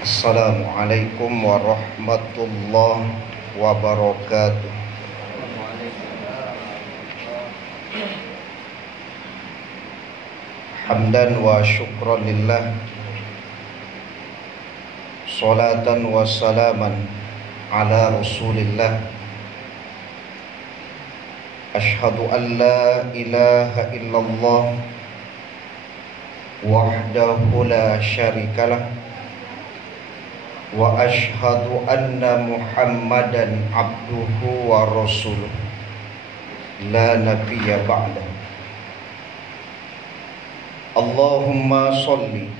Assalamualaikum warahmatullahi wabarakatuh. Hamdan wa syukran lillah, salatan wa salaman ala rasulillah. Ashhadu an la ilaha illallah wahdahu la syarikalah, wa ashhadu anna Muhammadan abduhu wa rasuluh la nabiyya ba'da. Allahumma salli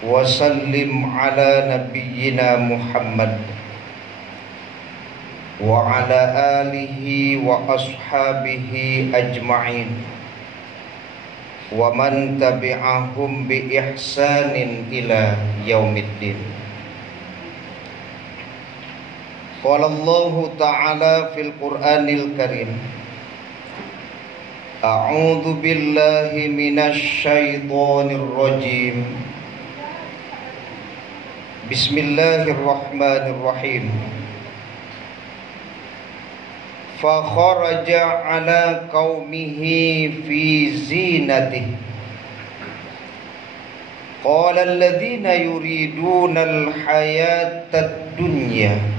wa sallim ala nabiyyina Muhammad wa ala alihi wa ashabihi ajma'in wa man tabi'ahum bi ihsanin ila yaumiddin. Qala Allah Ta'ala fil Qur'anil Karim, A'udzu billahi minasy syaithanir rajim. Bismillahirrahmanirrahim. Fa kharaja ala qaumihi fi zinatihi. Qala alladhina yuriduna al-hayata ad-dunya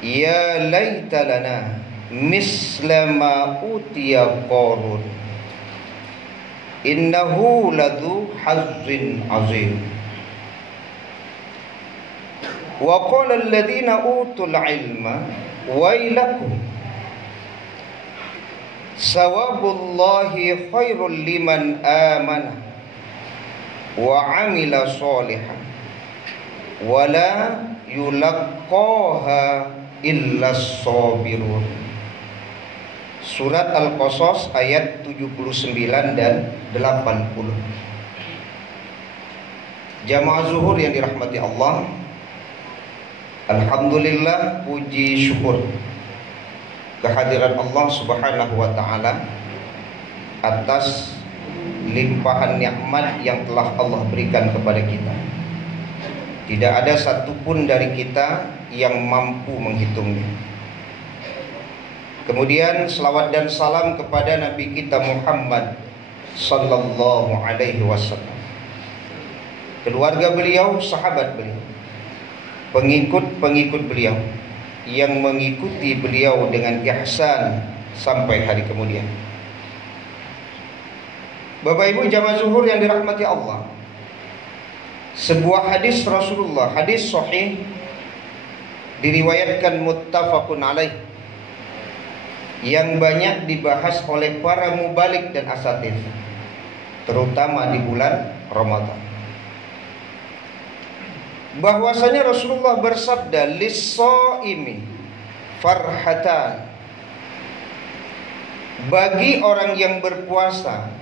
ya laita lana misla ma utiya Qarun innahu ladzu hazzin azim. Wa qala alladhina utul ilma wailakum sawabullahi khairul liman amana wa amila sholihan wala yulaqqaha illa sabirun. Surat Al-Qasas ayat 79 dan 80. Jamaah zuhur yang dirahmati Allah, alhamdulillah, puji syukur kehadiran Allah Subhanahu wa taala atas limpahan nikmat yang telah Allah berikan kepada kita. Tidak ada satupun dari kita yang mampu menghitungnya. Kemudian selawat dan salam kepada Nabi kita Muhammad sallallahu alaihi wasallam, keluarga beliau, sahabat beliau, pengikut-pengikut beliau yang mengikuti beliau dengan ihsan sampai hari kemudian. Bapak Ibu jamaah zuhur yang dirahmati Allah, sebuah hadis Rasulullah, hadis sahih, diriwayatkan muttafaqun alaih, yang banyak dibahas oleh para mubalik dan asatidz, terutama di bulan Ramadan, bahwasanya Rasulullah bersabda, lis-shaimi farhatan, bagi orang yang berpuasa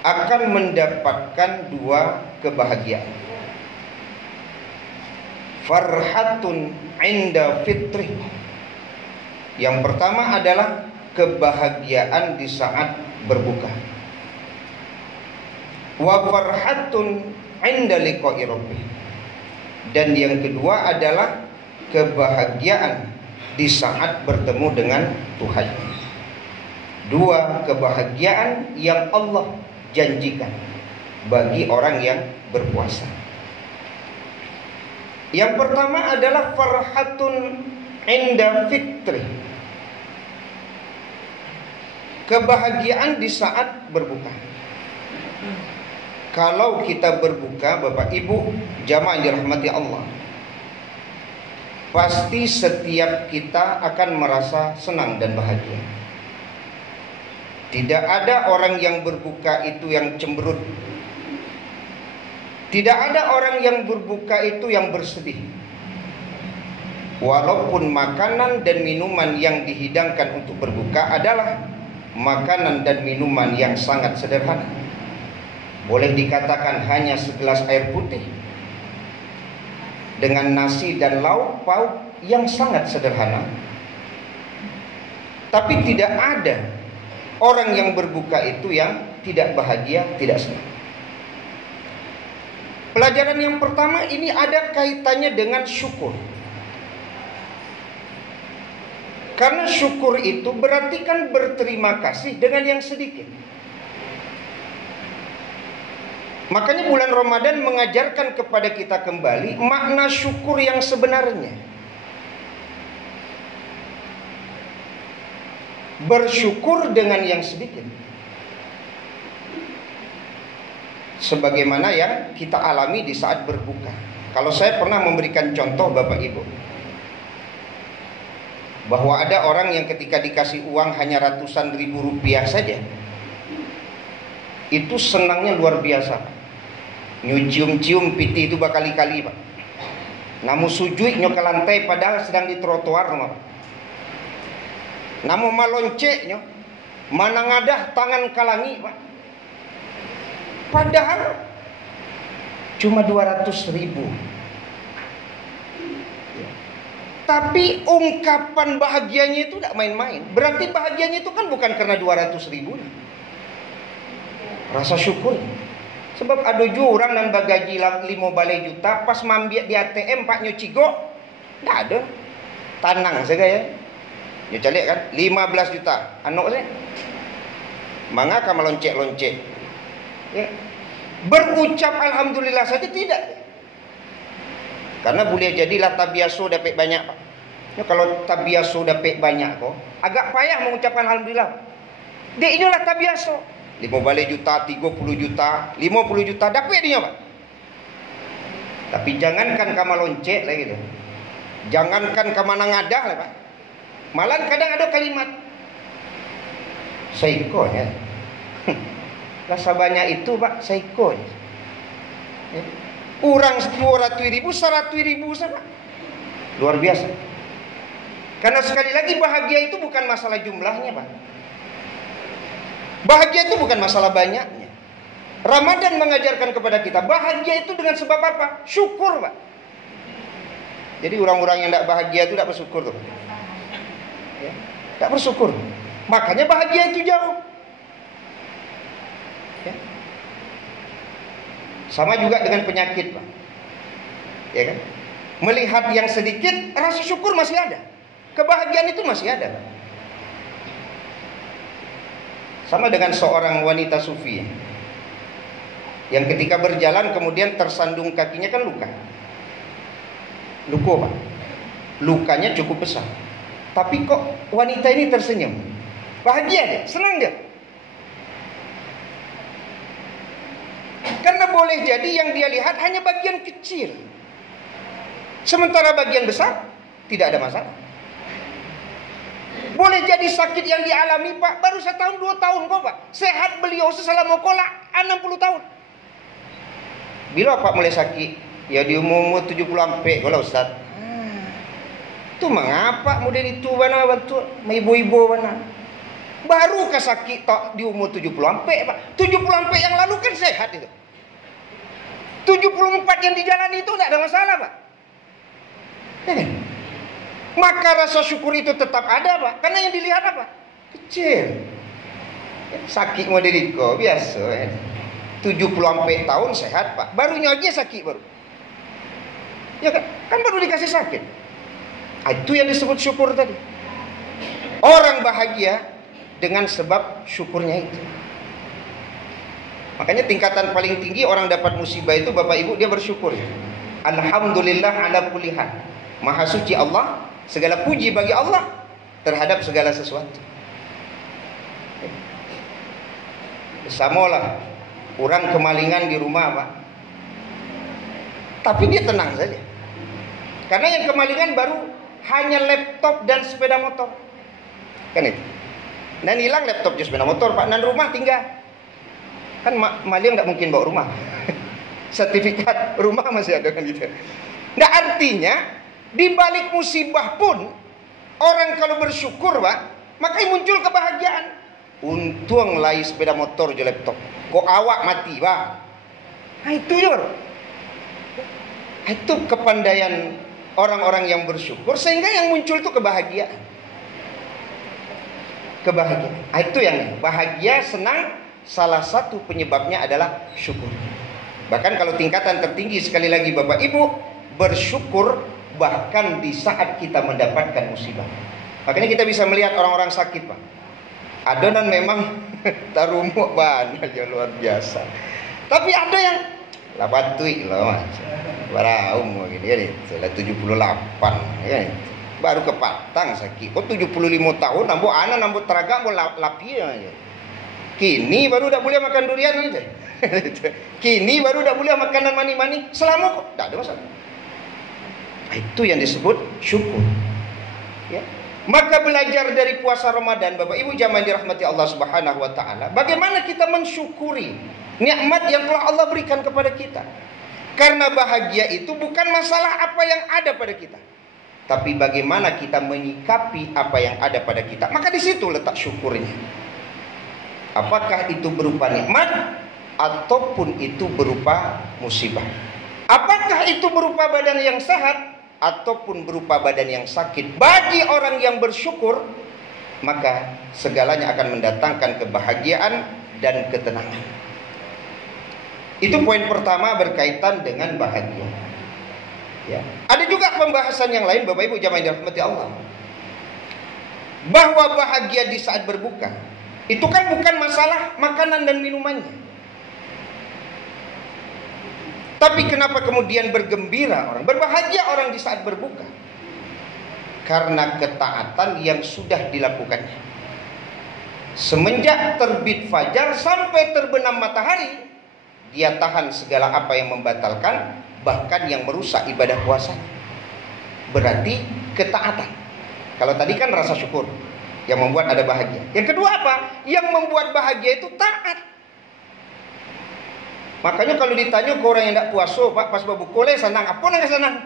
akan mendapatkan dua kebahagiaan. Farhatun inda fitrih, yang pertama adalah kebahagiaan di saat berbuka. Wa farhatun inda liqa'i rabbih, dan yang kedua adalah kebahagiaan di saat bertemu dengan Tuhan. Dua kebahagiaan yang Allah janjikan bagi orang yang berpuasa. Yang pertama adalah farhatun inda fitri, kebahagiaan di saat berbuka. Kalau kita berbuka, Bapak Ibu jamaah dirahmati Allah, pasti setiap kita akan merasa senang dan bahagia. Tidak ada orang yang berbuka itu yang cemberut. Tidak ada orang yang berbuka itu yang bersedih. Walaupun makanan dan minuman yang dihidangkan untuk berbuka adalah makanan dan minuman yang sangat sederhana, boleh dikatakan hanya segelas air putih dengan nasi dan lauk pauk yang sangat sederhana. Tapi tidak ada orang yang berbuka itu yang tidak bahagia, tidak senang. Pelajaran yang pertama ini ada kaitannya dengan syukur. Karena syukur itu berarti kan berterima kasih dengan yang sedikit. Makanya bulan Ramadan mengajarkan kepada kita kembali makna syukur yang sebenarnya. Bersyukur dengan yang sedikit. Sebagaimana yang kita alami di saat berbuka. Kalau saya pernah memberikan contoh Bapak Ibu, bahwa ada orang yang ketika dikasih uang hanya ratusan ribu rupiah saja, itu senangnya luar biasa. Cium-cium piti itu berkali-kali Pak. Namun sujud nyok ke lantai padahal sedang di trotoar Pak. Namun malonce nyok, mana ngadah tangan kalangi Pak. Padahal cuma 200.000. Tapi ungkapan bahagianya itu tidak main-main. Berarti bahagianya itu kan bukan karena 200.000. Rasa syukur. Sebab ada juga orang dan bagaji 5 balai juta, pas mambiak di ATM Pak Nyocigo, tidak ada. Tanang saja ya. Nyo calik kan 15 juta. Anak saya. Mangaka meloncek-loncek. Ya. Berucap alhamdulillah saja tidak. Karena boleh jadilah tabiaso dapat banyak Pak. Ya, kalau tabiaso dapat banyak kok, agak payah mengucapkan alhamdulillah. Dia inilah tabiaso. 5 balai juta, 30 juta, 50 juta dapat dia Pak. Tapi jangankan kama loncek lah gitu. Jangankan kama nangadah lah Pak. Malah kadang ada kalimat saiko ya. Rasa banyak itu Pak, saiko. Ya. Orang 200.000, 100.000 sama. Luar biasa. Karena sekali lagi bahagia itu bukan masalah jumlahnya Pak. Bahagia itu bukan masalah banyaknya. Ramadan mengajarkan kepada kita bahagia itu dengan sebab apa? Syukur Pak. Jadi orang-orang yang tidak bahagia itu tidak bersyukur tuh. Ya, tidak bersyukur. Makanya bahagia itu jauh. Ya. Sama juga dengan penyakit Pak. Ya kan? Melihat yang sedikit, rasa syukur masih ada. Kebahagiaan itu masih ada Pak. Sama dengan seorang wanita sufi yang ketika berjalan kemudian tersandung kakinya kan luka. Luka Pak. Lukanya cukup besar. Tapi kok wanita ini tersenyum. Bahagia dia, senang dia. Karena boleh jadi yang dia lihat hanya bagian kecil. Sementara bagian besar tidak ada masalah. Boleh jadi sakit yang dialami Pak baru 1 tahun 2 tahun kok Pak. Sehat beliau selama kola 60 tahun. Bila Pak mulai sakit? Ya di umur 70 ampe kalau Ustaz. Itu mengapa model itu mana waktu ibu-ibu mana? Baru ke sakit tok di umur 70 ampe Pak. 70 ampe yang lalu kan sehat itu. 74 yang dijalani itu tidak ada masalah Pak. Maka rasa syukur itu tetap ada Pak. Karena yang dilihat apa? Kecil. Sakit modeliko biasa. 70 sampai tahun sehat Pak. Barunya aja sakit baru. Ya kan? Kan baru dikasih sakit. Itu yang disebut syukur tadi. Orang bahagia dengan sebab syukurnya itu. Makanya tingkatan paling tinggi orang dapat musibah itu Bapak Ibu dia bersyukur. Alhamdulillah ala kulli hal. Maha suci Allah. Segala puji bagi Allah terhadap segala sesuatu. Samalah orang kemalingan di rumah Pak. Tapi dia tenang saja. Karena yang kemalingan baru hanya laptop dan sepeda motor. Kan itu. Dan hilang laptop dan sepeda motor Pak. Dan rumah tinggal. Kan maling tidak mungkin bawa rumah. Sertifikat rumah masih ada kan gitu. Nah artinya di balik musibah pun orang kalau bersyukur Pak, maka muncul kebahagiaan. Untung lai sepeda motor je laptop. Kok awak mati Pak. Nah itu ya. Itu kepandaian orang-orang yang bersyukur sehingga yang muncul itu kebahagiaan. Kebahagiaan. Nah, itu yang bahagia, senang, salah satu penyebabnya adalah syukur. Bahkan kalau tingkatan tertinggi sekali lagi Bapak Ibu, bersyukur bahkan di saat kita mendapatkan musibah. Makanya kita bisa melihat orang-orang sakit Pak, adonan memang tarumuk banget ya, luar biasa. Tapi ada yang labatui loh mas, baraum gini ya, setelah 78 ya, baru kepatang sakit. Kok 75 tahun, nambu anak nambu teraga, nambu lapi ya. Kini baru udah boleh makan durian aja. Kini baru udah boleh makanan mani-mani. Selama kok tidak ada masalah. Itu yang disebut syukur. Ya. Maka belajar dari puasa Ramadan, Bapak Ibu jamaah dirahmati Allah Subhanahu wa taala, bagaimana kita mensyukuri nikmat yang telah Allah berikan kepada kita. Karena bahagia itu bukan masalah apa yang ada pada kita, tapi bagaimana kita menyikapi apa yang ada pada kita. Maka di situ letak syukurnya. Apakah itu berupa nikmat ataupun itu berupa musibah? Apakah itu berupa badan yang sehat ataupun berupa badan yang sakit? Bagi orang yang bersyukur, maka segalanya akan mendatangkan kebahagiaan dan ketenangan. Itu poin pertama berkaitan dengan bahagia. Ya. Ada juga pembahasan yang lain Bapak Ibu jamaah yang dirahmati Allah, bahwa bahagia di saat berbuka itu kan bukan masalah makanan dan minumannya. Tapi kenapa kemudian bergembira orang, berbahagia orang di saat berbuka? Karena ketaatan yang sudah dilakukannya. Semenjak terbit fajar sampai terbenam matahari, dia tahan segala apa yang membatalkan, bahkan yang merusak ibadah puasanya. Berarti ketaatan. Kalau tadi kan rasa syukur yang membuat ada bahagia. Yang kedua apa? Yang membuat bahagia itu taat. Makanya kalau ditanya ke orang yang tidak puasa, Pak, pas berbuka senang, apa nggak senang?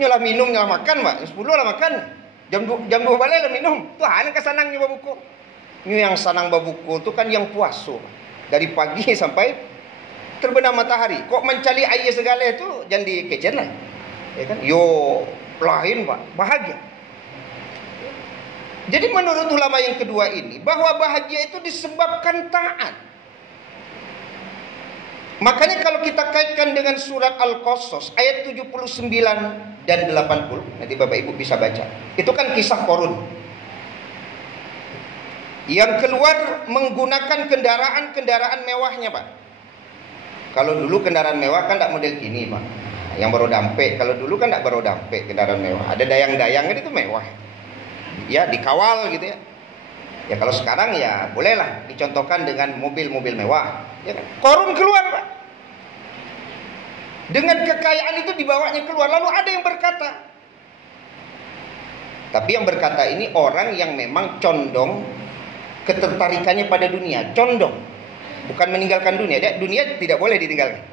Nyalah minum, nyalah makan, Pak. 10 lah makan. Jam 2 balik lah minum. Tuhan kesenangnya berbuka. Ini yang senang berbuka itu kan yang puasa, Pak. Dari pagi sampai terbenam matahari. Kok mencari air segala itu jangan dikecen lah. Ya kan? Yo, lain, Pak. Bahagia. Jadi menurut ulama yang kedua ini, bahwa bahagia itu disebabkan taat. Makanya kalau kita kaitkan dengan surat Al-Qasas ayat 79 dan 80, nanti Bapak Ibu bisa baca. Itu kan kisah Qarun yang keluar menggunakan kendaraan mewahnya, Pak. Kalau dulu kendaraan mewah kan tidak model gini, Pak. Yang baru dampe. Kalau dulu kan tidak baru dampe kendaraan mewah. Ada dayang-dayang itu mewah. Ya, dikawal gitu ya. Ya kalau sekarang ya bolehlah dicontohkan dengan mobil-mobil mewah, ya kan? Qarun keluar, Pak. Dengan kekayaan itu dibawanya keluar. Lalu ada yang berkata, tapi yang berkata ini orang yang memang condong ketertarikannya pada dunia, condong, bukan meninggalkan dunia. Dunia tidak boleh ditinggalkan.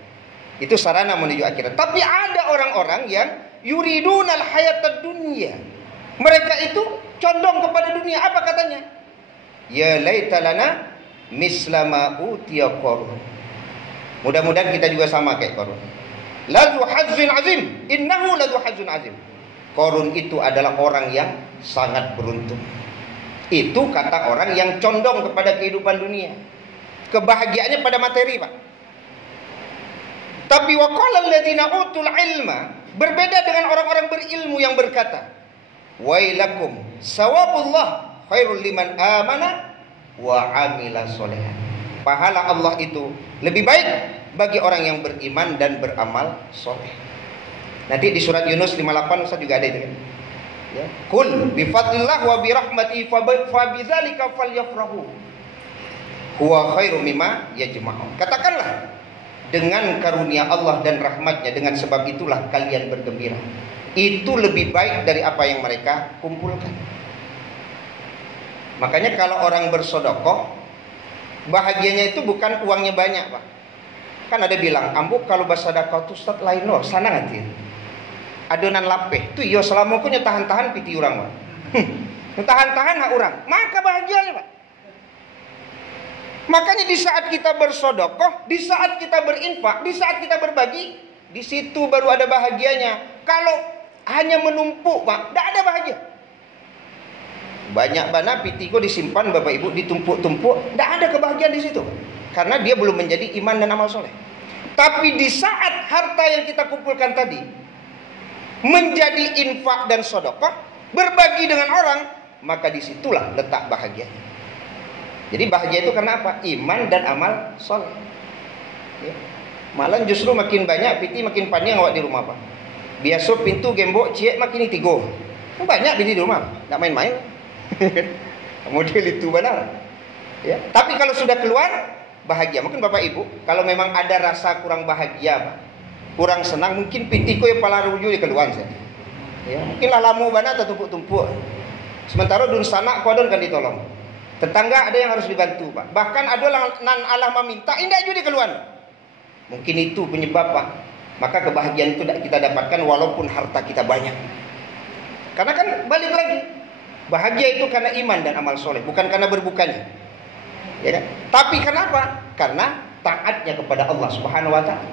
Itu sarana menuju akhirat. Tapi ada orang-orang yang yuridunal hayatad dunya. Mereka itu condong kepada dunia. Apa katanya? Ya laitalana mislama utiya Qarun. Mudah-mudahan kita juga sama kayak Qarun. Ladzu hazzin azim, innahu ladzu hazzin azim. Qarun itu adalah orang yang sangat beruntung. Itu kata orang yang condong kepada kehidupan dunia. Kebahagiaannya pada materi, Pak. Tapi waqala alladziina utul ilma, berbeda dengan orang-orang berilmu yang berkata, wailakum sawabullah khairul liman amana wa amila sholihan. Pahala Allah itu lebih baik bagi orang yang beriman dan beramal soleh. Nanti di surat Yunus 58 Ustaz juga ada itu kan. Ya. Qul bi fadlillah wa bi rahmatihi fa bidzalika falyafrahu huwa khairum mimma yajma'un. Katakanlah, dengan karunia Allah dan rahmatnya, dengan sebab itulah kalian bergembira. Itu lebih baik dari apa yang mereka kumpulkan. Makanya kalau orang bersedekah, bahagianya itu bukan uangnya banyak, Pak. Kan ada bilang, ambu kalau bersedekah itu Ustaz lain loh, sana nanti. Adonan lapeh, tuh yo selama aku tahan-tahan piti orang, Pak. Tahan-tahan hak orang, maka bahagianya, Pak. Makanya di saat kita bersedekah, di saat kita berinfak, di saat kita berbagi, di situ baru ada bahagianya. Kalau hanya menumpuk, Pak, tidak ada bahagia. Banyak bana pitiko disimpan Bapak Ibu, ditumpuk-tumpuk, tidak ada kebahagiaan di situ. Karena dia belum menjadi iman dan amal soleh. Tapi di saat harta yang kita kumpulkan tadi menjadi infak dan sedekah, berbagi dengan orang, maka disitulah letak bahagianya. Jadi bahagia itu karena apa? Iman dan amal soleh. Ya. Malah justru makin banyak piti makin panjang awak di rumah, Pak. Biasa pintu gembok ciek makin tigo. Banyak piti di rumah, tak main-main. Model itu benar. Ya. Tapi kalau sudah keluar, bahagia. Mungkin Bapak Ibu, kalau memang ada rasa kurang bahagia, Pak, kurang senang, mungkin pitiko yang pala ruju di keluar saja. Ya, mungkinlah lamu bana atau tumpuk-tumpuk. Sementara dun sana kuadon kan ditolong. Tetangga ada yang harus dibantu, Pak. Bahkan ada nan Allah meminta, indah juga di keluar. Mungkin itu penyebab, Pak. Maka kebahagiaan itu kita dapatkan walaupun harta kita banyak. Karena kan balik lagi, bahagia itu karena iman dan amal soleh, bukan karena berbukanya. Ya kan? Tapi kenapa? Karena taatnya kepada Allah Subhanahu wa taala.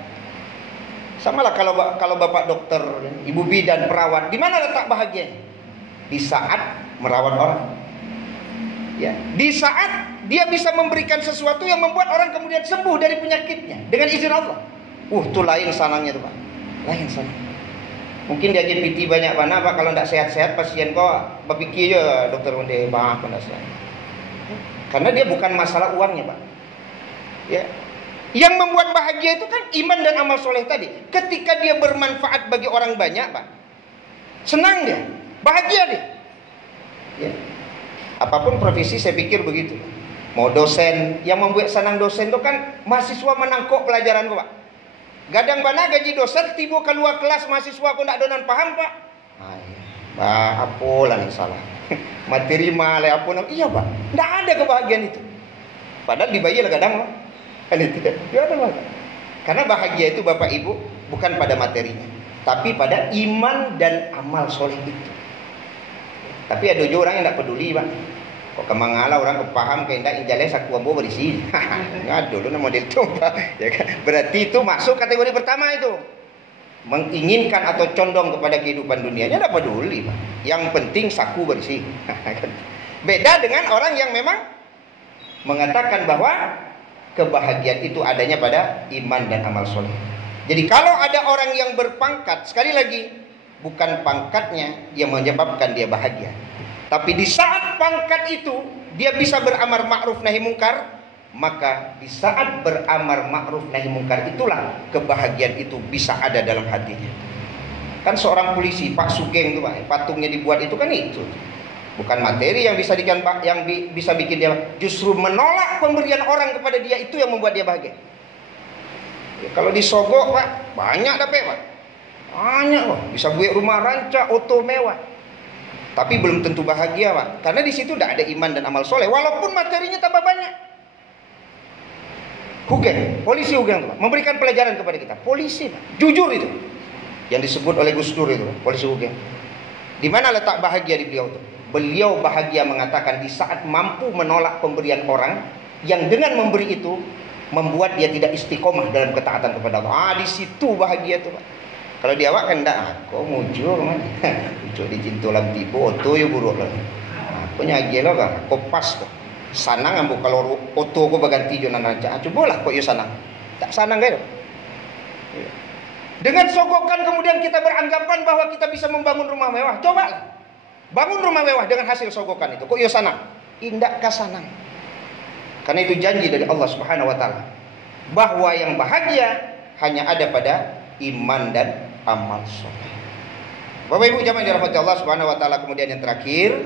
Samalah kalau bapak dokter, ibu bidan, perawat, di mana letak bahagianya? Di saat merawat orang. Ya, di saat dia bisa memberikan sesuatu yang membuat orang kemudian sembuh dari penyakitnya dengan izin Allah. Itu lain sanangnya tuh, Pak. Lain sanang. Mungkin dia GPT banyak mana, Pak, kalau tidak sehat-sehat pasien kok berpikir aja dokter mende bah tidak sehat. Karena dia bukan masalah uangnya, Pak. Ya. Yang membuat bahagia itu kan iman dan amal soleh tadi. Ketika dia bermanfaat bagi orang banyak, Pak, senang dia, bahagia dia. Ya. Apapun profesi saya pikir begitu. Mau dosen, yang membuat senang dosen itu kan mahasiswa menangkok pelajaran kok, Pak. Gadang bana gaji dosen tiba keluar kelas mahasiswa kok tidak donan paham, Pak. Bah, apalah yang salah. Materi malah apa? Iya, Pak. Tidak ada kebahagiaan itu. Padahal dibayar kadang, Pak. Kan itu kan. Karena bahagia itu Bapak Ibu bukan pada materinya, tapi pada iman dan amal soleh itu. Tapi ada juga orang yang tidak peduli, Pak. Kok kemangala orang kepaham kayak tidak injales aku ambo berisi. Ngadu lu model itu, Pak. Ya kan? Berarti itu masuk kategori pertama itu. Menginginkan atau condong kepada kehidupan dunianya tidak peduli, Pak. Yang penting saku bersih. Beda dengan orang yang memang mengatakan bahwa kebahagiaan itu adanya pada iman dan amal soleh. Jadi kalau ada orang yang berpangkat, sekali lagi, bukan pangkatnya yang menyebabkan dia bahagia, tapi di saat pangkat itu dia bisa beramar ma'ruf nahi mungkar, maka di saat beramar ma'ruf nahi mungkar itulah kebahagiaan itu bisa ada dalam hatinya. Kan seorang polisi, Pak Sugeng itu, Pak, patungnya dibuat itu kan itu. Bukan materi yang bisa bisa bikin dia, justru menolak pemberian orang kepada dia itu yang membuat dia bahagia. Ya, kalau disogok, Pak, banyak dapat, Pak. Banyak, Pak. Bisa buat rumah rancak, auto mewah. Tapi belum tentu bahagia, Pak. Karena di situ tidak ada iman dan amal soleh, walaupun materinya tambah banyak. Hugeng, polisi Hugeng, Pak, memberikan pelajaran kepada kita. Polisi, Pak, jujur itu. Yang disebut oleh Gus Dur itu, polisi Hugeng. Di mana letak bahagia di beliau itu? Beliau bahagia mengatakan di saat mampu menolak pemberian orang yang dengan memberi itu membuat dia tidak istiqomah dalam ketaatan kepada Allah. Di situ bahagia itu, Pak. Kalau di awak kan enggak, kok mujur kan. Muncul di cintulam tibo, oto yo buruk lah. Aku nyagi lah kan, kok pas kok. Sanang ambo kalau oto ko baganti jo nan raja. Cobalah kok yo sanang. Tak sanang kan? Dengan sogokan kemudian kita beranggapan bahwa kita bisa membangun rumah mewah. Cobalah. Bangun rumah mewah dengan hasil sogokan itu. Kok yo sanang? Indak kasanang. Karena itu janji dari Allah Subhanahu wa taala bahwa yang bahagia hanya ada pada iman dan amal soleh. Bapak Ibu jamaah dirahmati Allah Subhanahu wa taala, kemudian yang terakhir,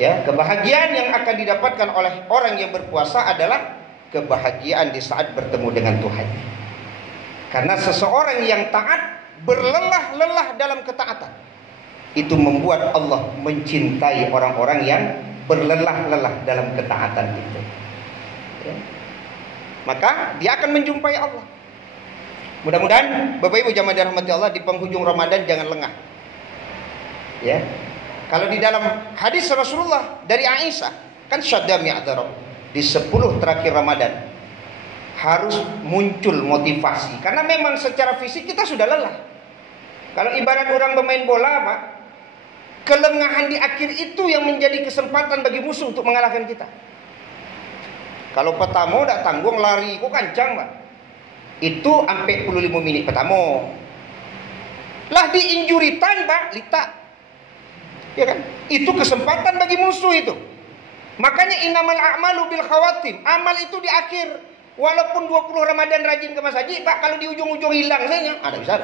ya, kebahagiaan yang akan didapatkan oleh orang yang berpuasa adalah kebahagiaan di saat bertemu dengan Tuhan. Karena seseorang yang taat berlelah-lelah dalam ketaatan, itu membuat Allah mencintai orang-orang yang berlelah-lelah dalam ketaatan itu. Ya. Maka dia akan menjumpai Allah. Mudah-mudahan Bapak Ibu jamaah dirahmati Allah di penghujung Ramadan jangan lengah. Ya. Kalau di dalam hadis Rasulullah dari Aisyah, kan syadda mi'adzarab, di 10 terakhir Ramadan harus muncul motivasi. Karena memang secara fisik kita sudah lelah. Kalau ibarat orang bermain bola, Pak, kelengahan di akhir itu yang menjadi kesempatan bagi musuh untuk mengalahkan kita. Kalau pertama udah tanggung lari, kok kancang, Pak. Itu sampai 45 menit pertama. Lah di injury time Pak, lita. Ya kan? Itu kesempatan bagi musuh itu. Makanya innamal a'malu bil khawatim. Amal itu di akhir. Walaupun 20 Ramadan rajin ke masjid, Pak, kalau di ujung-ujung hilang saja, ada bisa.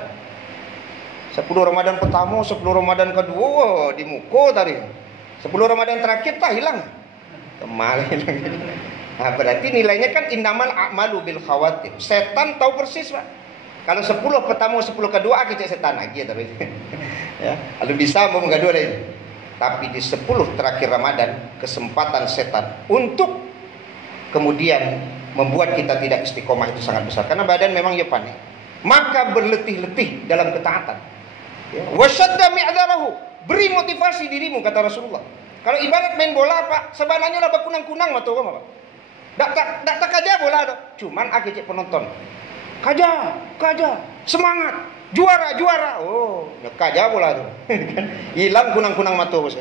10 Ramadan pertama, 10 Ramadan kedua di muka tadi. 10 Ramadan terakhir tak hilang. Kemarin. Nah, berarti nilainya kan innamal a'malu bil khawatim. Setan tahu persis, Pak. Kalau 10 pertama, 10 kedua kita setan lagi tapi. Ya, kalau bisa mau gaduh lagi. Tapi di 10 terakhir Ramadan kesempatan setan untuk kemudian membuat kita tidak istiqomah itu sangat besar karena badan memang ya panik. Maka berletih-letih dalam ketaatan. Ya. Wasyadda mi'dzarahu, beri motivasi dirimu kata Rasulullah. Kalau ibarat main bola Pak, sebenarnya lah berkunang-kunang mata orang Pak. Tak kaja bola dok. Cuman agak penonton. Kaja, semangat. Juara. Oh, kaja bola tuh. Hilang kunang-kunang mata bos.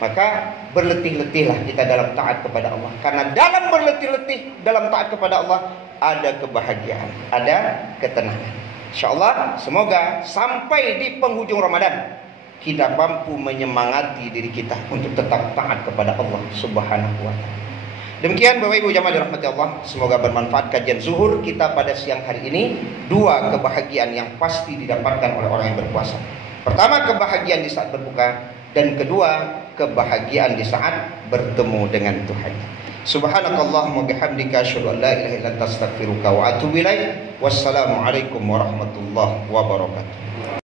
Maka berletih-letihlah kita dalam taat kepada Allah. Karena dalam berletih-letih dalam taat kepada Allah ada kebahagiaan, ada ketenangan. Insyaallah semoga sampai di penghujung Ramadan kita mampu menyemangati diri kita untuk tetap taat kepada Allah Subhanahu wa taala. Demikian Bapak Ibu jamaah dirahmati Allah, semoga bermanfaat kajian zuhur kita pada siang hari ini. Dua kebahagiaan yang pasti didapatkan oleh orang yang berpuasa. Pertama, kebahagiaan di saat berbuka, dan kedua, kebahagiaan di saat bertemu dengan Tuhan. Subhanakallahumma bihamdika asyhadu an la ilaha illa anta astaghfiruka wa atubu ilaik. Wassalamualaikum warahmatullahi wabarakatuh.